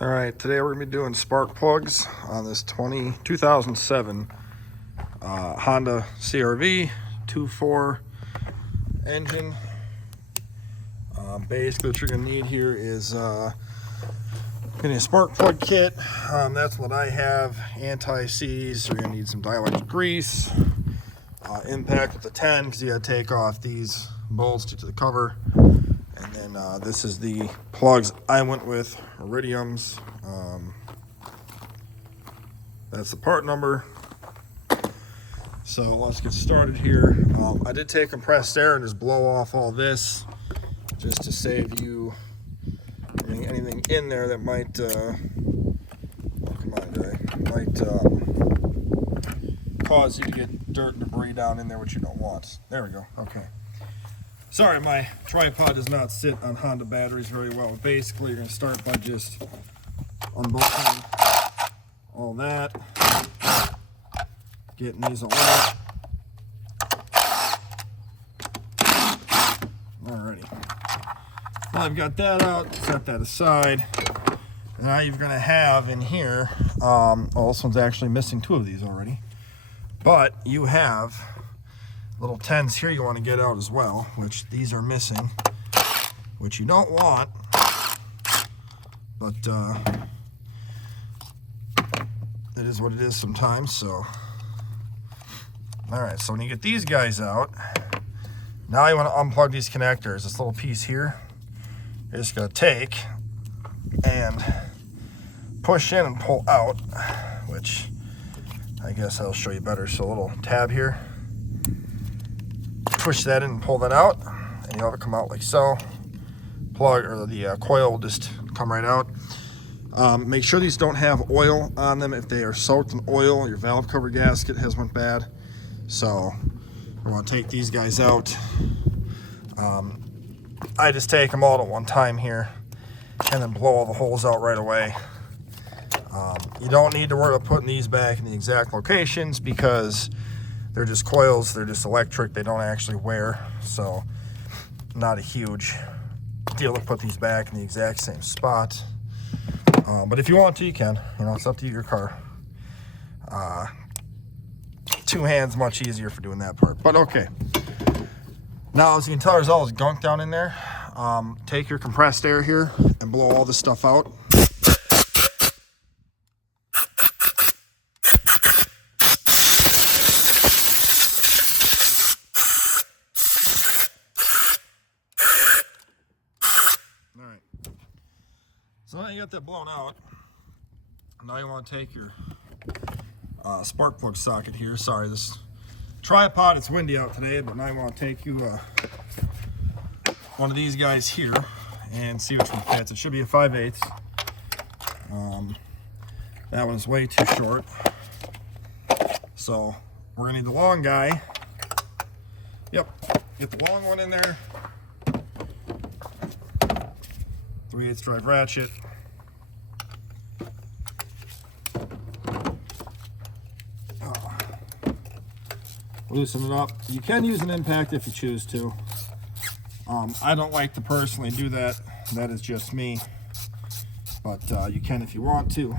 All right, today we're gonna be doing spark plugs on this 2007 Honda CRV 2.4 engine. Basically what you're gonna need here is a spark plug kit. That's what I have. Anti-seize. You're gonna need some dielectric grease, impact with the 10 because you gotta take off these bolts to the cover. And then this is the plugs I went with, iridiums. That's the part number. So let's get started here. I did take compressed air and just blow off all this just to save you anything in there that might, cause you to get dirt and debris down in there, which you don't want. There we go. Okay. Sorry, my tripod does not sit on Honda batteries very well. Basically, you're going to start by just unbolting all that, getting these all out. Alrighty. Now I've got that out, set that aside. Now you're going to have in here, this one's actually missing two of these already, but you have little 10s here you want to get out as well, which these are missing, which you don't want, but it is what it is sometimes. So all right, so when you get these guys out, now you want to unplug these connectors. This little piece here, you're just going to take and push in and pull out, which I guess I'll show you better. So a little tab here, push that in and pull that out, and you'll have it come out like so. Plug, or the coil will just come right out. Make sure these don't have oil on them. If they are soaked in oil, your valve cover gasket has went bad. So we want to take these guys out. I just take them all at one time here and then blow all the holes out right away. You don't need to worry about putting these back in the exact locations because they're just coils, they're just electric, they don't actually wear, so not a huge deal to put these back in the exact same spot. But if you want to, you can. It's up to you, your car. Two hands, much easier for doing that part, but okay. Now, as you can tell, there's all this gunk down in there. Take your compressed air here and blow all this stuff out. So now you got that blown out. Now you want to take your spark plug socket here. Sorry, this tripod, it's windy out today, but now you want to take you one of these guys here and see which one fits. It should be a 5/8. That one is way too short. So we're going to need the long guy. Yep, get the long one in there. 3/8 drive ratchet. Loosen it up. You can use an impact if you choose to. I don't like to personally do that. That is just me. But you can if you want to.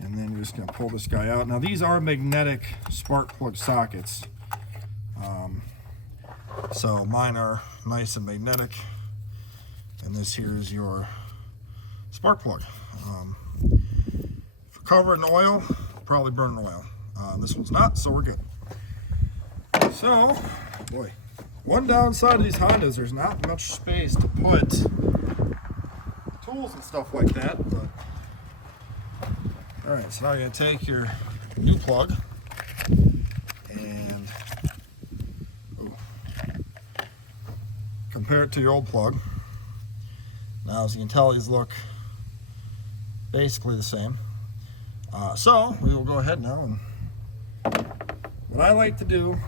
And then you're just going to pull this guy out. Now these are magnetic spark plug sockets. So mine are nice and magnetic. And this here is your spark plug. If you're covered in oil, probably burn oil. This one's not, so we're good. So, boy, one downside of these Hondas, there's not much space to put tools and stuff like that. But all right, so now you're going to take your new plug and compare it to your old plug. Now, as you can tell, these look basically the same. So we will go ahead now, and what I like to do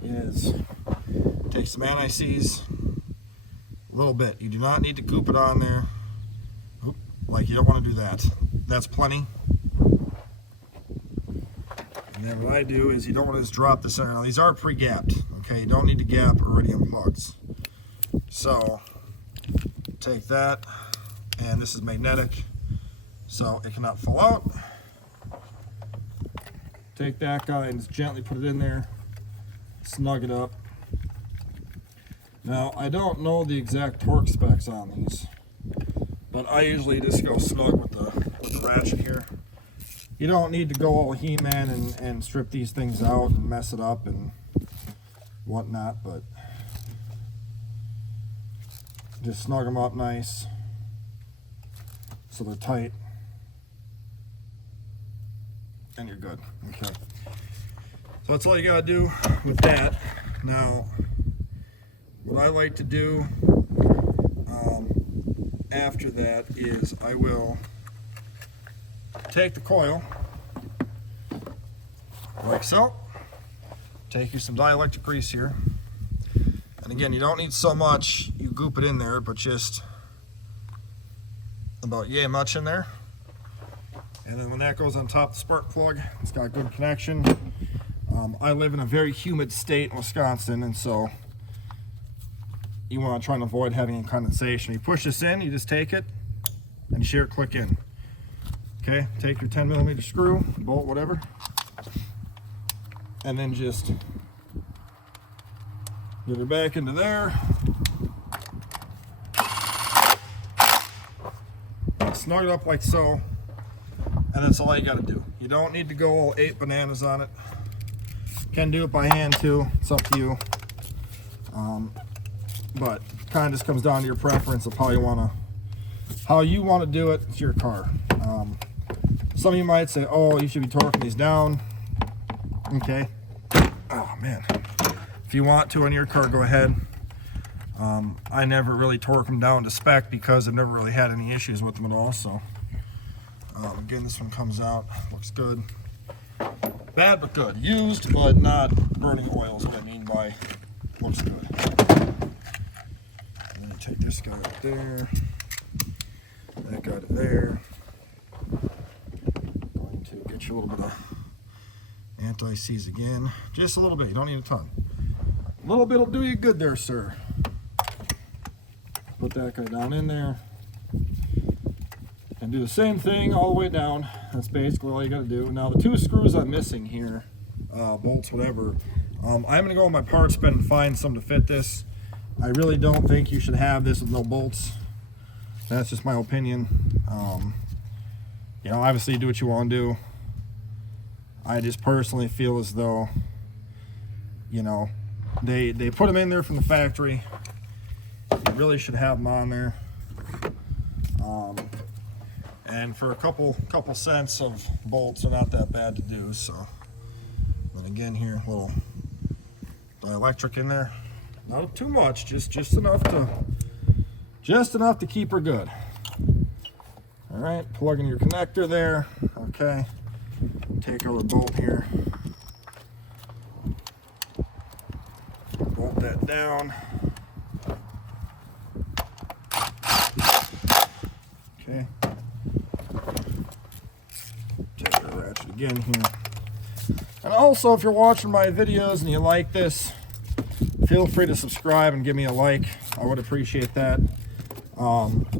is take some anti-seize, a little bit. You do not need to goop it on there. Oop, like you don't want to do that. That's plenty. And then what I do is you don't want to just drop this in. Now these are pre-gapped. Okay, you don't need to gap iridium plugs. So take that, and this is magnetic, so it cannot fall out. Take that guy and just gently put it in there, snug it up. Now, I don't know the exact torque specs on these, but I usually just go snug with the ratchet here. You don't need to go all He-Man and strip these things out and mess it up and whatnot, but just snug them up nice so they're tight, and you're good. Okay, so that's all you gotta do with that. Now, what I like to do after that is I will take the coil like so. Take you some dielectric grease here, and again, you don't need so much. You goop it in there, but just about yay much in there. And then when that goes on top of the spark plug, it's got good connection. I live in a very humid state in Wisconsin, and so you want to try and avoid having any condensation. You push this in, you just take it, and you shear it click in. Okay, take your 10mm screw, bolt, whatever, and then just get her back into there. Snug it up like so, and that's all you got to do. You don't need to go all 8 bananas on it. You can do it by hand too, it's up to you. But kind of just comes down to your preference of how you want to do it. It's your car. Some of you might say, oh, you should be torquing these down. Okay. Oh man, if you want to on your car, go ahead. I never really torque them down to spec because I've never really had any issues with them at all. So again, this one comes out, looks good. Bad but good. Used but not burning oil is what I mean by looks good. And then you take this guy up there, that guy to there. Going to get you a little bit of anti-seize again, just a little bit. You don't need a ton. A little bit will do you good there, sir. Put that guy down in there and do the same thing all the way down. That's basically all you got to do. Now the 2 screws I'm missing here, bolts, whatever, I'm going to go in my parts bin and find some to fit this. I really don't think you should have this with no bolts. That's just my opinion. You know, obviously do what you want to do. I just personally feel as though, you know, they put them in there from the factory. You really should have them on there. And for a couple cents of bolts, they're not that bad to do. So, then again here, a little dielectric in there. Not too much, just enough to keep her good. All right, plug in your connector there. Okay, take our bolt here. Bolt that down. Okay. Take our ratchet again here. And also, if you're watching my videos and you like this, feel free to subscribe and give me a like. I would appreciate that.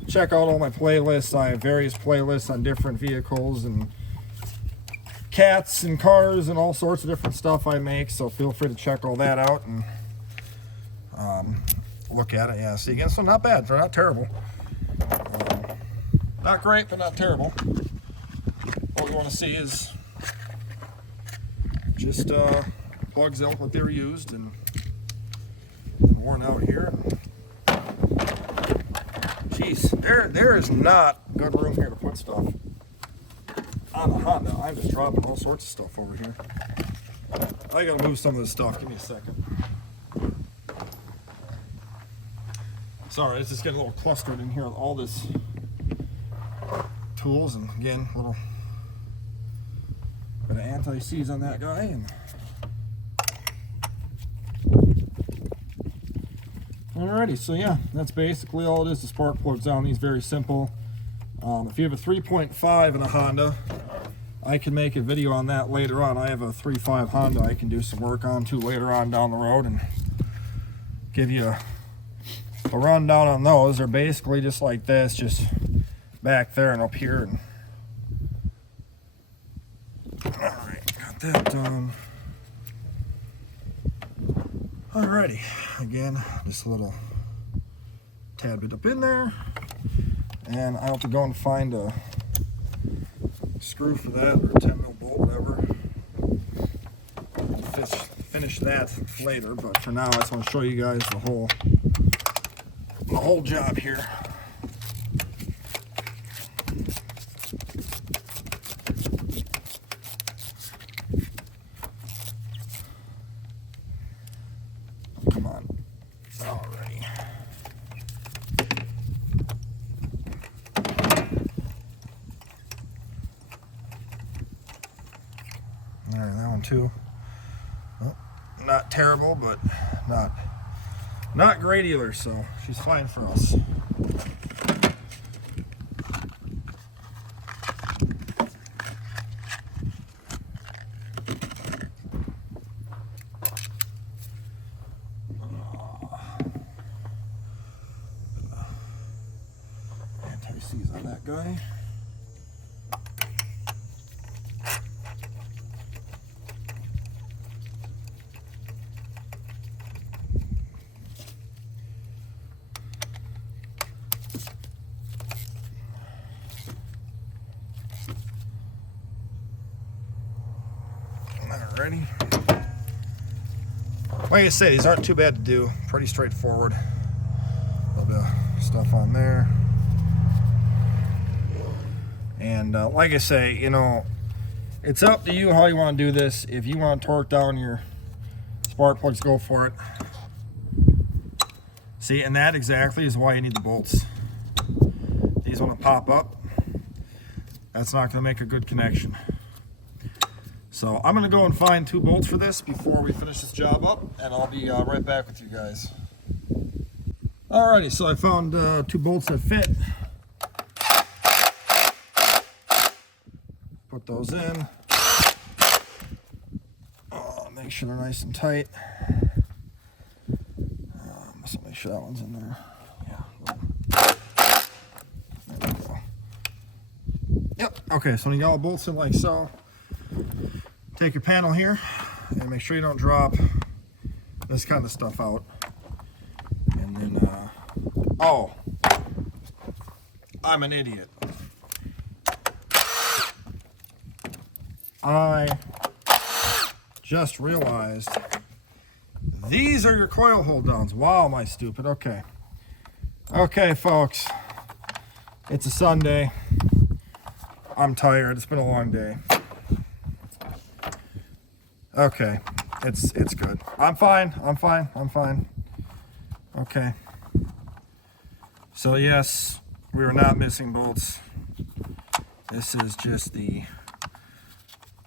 Check out all my playlists. I have various playlists on different vehicles and cats and cars and all sorts of different stuff I make, so feel free to check all that out and look at it. Yeah, see, again, so not bad. They're not terrible. Not great, but not terrible. All you want to see is just plugs out what they were used and worn out here. Jeez, there is not good room here to put stuff on the Honda. I'm just dropping all sorts of stuff over here. I gotta move some of this stuff. Give me a second. Sorry, it's just getting a little clustered in here with all this tools, and again, a little bit of anti-seize on that guy. And alrighty, so yeah, that's basically all it is. The spark plugs on these, very simple. If you have a 3.5 in a Honda, I can make a video on that later on. I have a 3.5 Honda I can do some work on too later on down the road and give you a rundown on those. They're basically just like this, just back there and up here. And all right, got that done. Alrighty, again, just a little tad bit up in there, and I have to go and find a screw for that, or a 10mm bolt, whatever. Finish that later, but for now I just want to show you guys the whole job here. Come on. Alrighty. Alright, that one too. Well, not terrible, but not great either, so she's fine for us. Anti-seize on that guy. Alrighty. Like I say, these aren't too bad to do. Pretty straightforward. A little bit of stuff on there. And like I say, you know, it's up to you how you want to do this. If you want to torque down your spark plugs, go for it. See, and that exactly is why you need the bolts. These want to pop up. That's not going to make a good connection. So I'm going to go and find 2 bolts for this before we finish this job up, and I'll be right back with you guys. Alrighty, so I found 2 bolts that fit. Put those in. Make sure they're nice and tight. Must make sure that one's in there. Yeah. There we go. Yep. Okay, so when you got all the bolts in like so, take your panel here and make sure you don't drop this kind of stuff out. And then, oh, I'm an idiot. I just realized these are your coil hold downs. Wow, am I stupid? Okay. Okay, folks. It's a Sunday. I'm tired. It's been a long day. Okay. It's good. I'm fine. I'm fine. I'm fine. Okay. So yes, we were not missing bolts. This is just the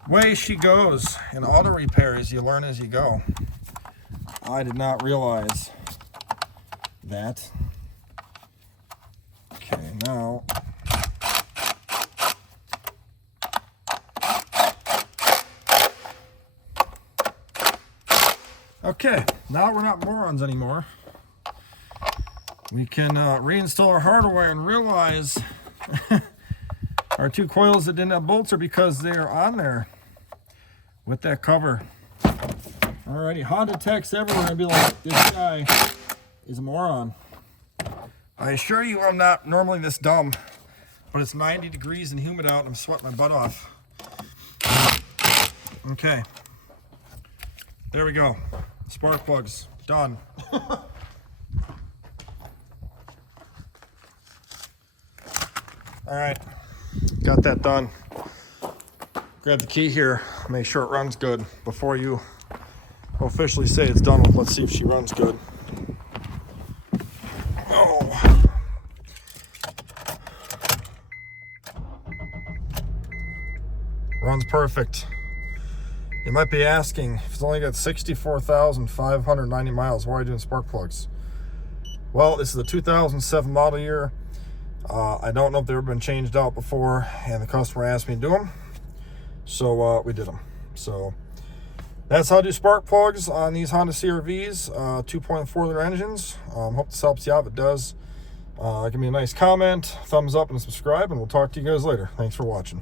way she goes in auto repairs. You learn as you go. I did not realize that. Okay, now okay, now we're not morons anymore. We can reinstall our hardware and realize our 2 coils that didn't have bolts are because they're on there with that cover. Alrighty, Honda techs everywhere and be like, this guy is a moron. I assure you I'm not normally this dumb, but it's 90 degrees and humid out and I'm sweating my butt off. Okay. There we go. Spark plugs, done. Alright, got that done. Grab the key here, make sure it runs good before you officially say it's done with. Let's see if she runs good. Oh. Runs perfect. You might be asking, if it's only got 64,590 miles, why are you doing spark plugs? Well, this is a 2007 model year. I don't know if they've ever been changed out before, and the customer asked me to do them, so we did them. So that's how I do spark plugs on these Honda CRVs, 2.4 liter engines. Hope this helps you out. If it does, Give me a nice comment, thumbs up, and subscribe, and we'll talk to you guys later. Thanks for watching.